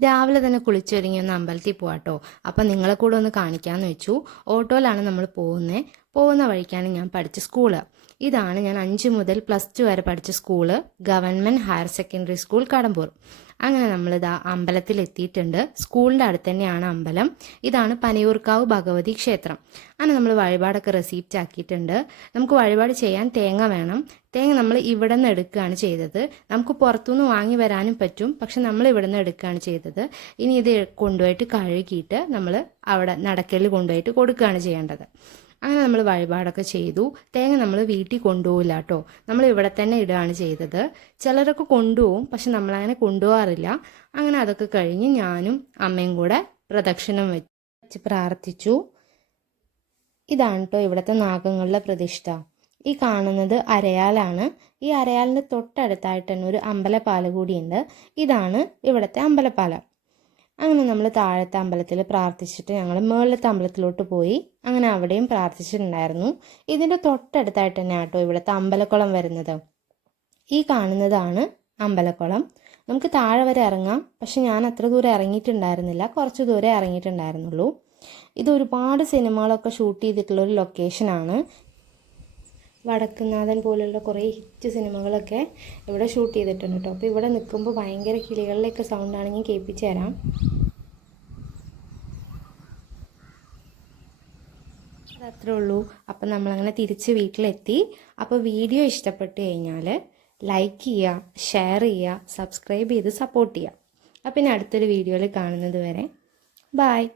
രാവിലെ തന്നെ കുളിച്ചൊരുങ്ങി ഒന്ന് അമ്പലത്തിൽ പോവാട്ടോ. അപ്പം നിങ്ങളെ കൂടെ ഒന്ന് കാണിക്കാമെന്ന് വെച്ചു. ഓട്ടോയിലാണ് നമ്മൾ പോകുന്നത്. പോകുന്ന വഴിക്കാണ് ഞാൻ പഠിച്ച സ്കൂള്. ഇതാണ് ഞാൻ 5 മുതൽ +2 വരെ പഠിച്ച school, government higher secondary school Kadambur. അങ്ങനെ നമ്മളിതാ അമ്പലത്തിലെത്തിയിട്ടുണ്ട്. സ്കൂളിൻ്റെ അടുത്ത് തന്നെയാണ് അമ്പലം. ഇതാണ് പനിയൂർക്കാവ് ഭഗവതി ക്ഷേത്രം. അങ്ങനെ നമ്മൾ വഴിപാടൊക്കെ റെസീപ്റ്റ് ആക്കിയിട്ടുണ്ട്. നമുക്ക് വഴിപാട് ചെയ്യാൻ തേങ്ങ വേണം. തേങ്ങ നമ്മൾ ഇവിടെ നിന്ന് എടുക്കുകയാണ് ചെയ്തത്. നമുക്ക് പുറത്തുനിന്ന് വാങ്ങി വരാനും പറ്റും, പക്ഷെ നമ്മൾ ഇവിടെ നിന്ന് എടുക്കുകയാണ് ചെയ്തത്. ഇനി ഇത് കൊണ്ടുപോയിട്ട് കഴുകിയിട്ട് നമ്മൾ അവിടെ നടക്കലിൽ കൊണ്ടുപോയിട്ട് കൊടുക്കുകയാണ് ചെയ്യേണ്ടത്. അങ്ങനെ നമ്മൾ വഴിപാടൊക്കെ ചെയ്തു. തേങ്ങ നമ്മൾ വീട്ടിൽ കൊണ്ടുപോകില്ല കേട്ടോ, നമ്മൾ ഇവിടെ തന്നെ ഇടുകയാണ് ചെയ്തത്. ചിലരൊക്കെ കൊണ്ടുപോകും, പക്ഷെ നമ്മളങ്ങനെ കൊണ്ടുപോകാറില്ല. അങ്ങനെ അതൊക്കെ കഴിഞ്ഞ് ഞാനും അമ്മയും കൂടെ പ്രദക്ഷിണം വെച്ച് പ്രാർത്ഥിച്ചു. ഇതാണ് കേട്ടോ ഇവിടുത്തെ നാഗങ്ങളുടെ പ്രതിഷ്ഠ. ഈ കാണുന്നത് അരയാലാണ്. ഈ അരയാലിൻ്റെ തൊട്ടടുത്തായിട്ട് തന്നെ ഒരു അമ്പലപ്പാല കൂടിയുണ്ട്. ഇതാണ് ഇവിടുത്തെ അമ്പലപ്പാലം. അങ്ങനെ നമ്മൾ താഴത്തെ അമ്പലത്തിൽ പ്രാർത്ഥിച്ചിട്ട് ഞങ്ങൾ മുകളിലത്തെ അമ്പലത്തിലോട്ട് പോയി. അങ്ങനെ അവിടെയും പ്രാർത്ഥിച്ചിട്ടുണ്ടായിരുന്നു. ഇതിൻ്റെ തൊട്ടടുത്തായിട്ട് തന്നെ ആട്ടോ ഇവിടുത്തെ അമ്പലക്കുളം വരുന്നത്. ഈ കാണുന്നതാണ് അമ്പലക്കുളം. നമുക്ക് താഴെ വരെ ഇറങ്ങാം, പക്ഷെ ഞാൻ അത്ര ദൂരം ഇറങ്ങിയിട്ടുണ്ടായിരുന്നില്ല, കുറച്ച് ദൂരെ ഇറങ്ങിയിട്ടുണ്ടായിരുന്നുള്ളൂ. ഇത് ഒരുപാട് സിനിമകളൊക്കെ ഷൂട്ട് ചെയ്തിട്ടുള്ളൊരു ലൊക്കേഷനാണ്. വടക്കുന്നാഥൻ പോലുള്ള കുറേ ഹിറ്റ് സിനിമകളൊക്കെ ഇവിടെ ഷൂട്ട് ചെയ്തിട്ടുണ്ട് കേട്ടോ. അപ്പോൾ ഇവിടെ നിൽക്കുമ്പോൾ ഭയങ്കര കിളികളിലേക്ക് സൗണ്ട് ആണെങ്കിൽ കേൾപ്പിച്ച് തരാം. അതത്രേ ഉള്ളൂ. അപ്പം നമ്മളങ്ങനെ തിരിച്ച് വീട്ടിലെത്തി. അപ്പോൾ വീഡിയോ ഇഷ്ടപ്പെട്ട് കഴിഞ്ഞാൽ ലൈക്ക് ചെയ്യുക, ഷെയർ ചെയ്യുക, സബ്സ്ക്രൈബ് ചെയ്ത് സപ്പോർട്ട് ചെയ്യുക. അപ്പം ഇനി അടുത്തൊരു വീഡിയോയിൽ കാണുന്നത് വരെ ബായ്.